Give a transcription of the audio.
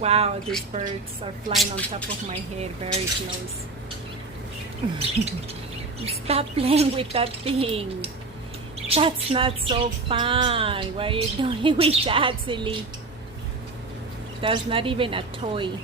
Wow, these birds are flying on top of my head very close. Stop playing with that thing. That's not so fun. What are you doing with that, silly? That's not even a toy.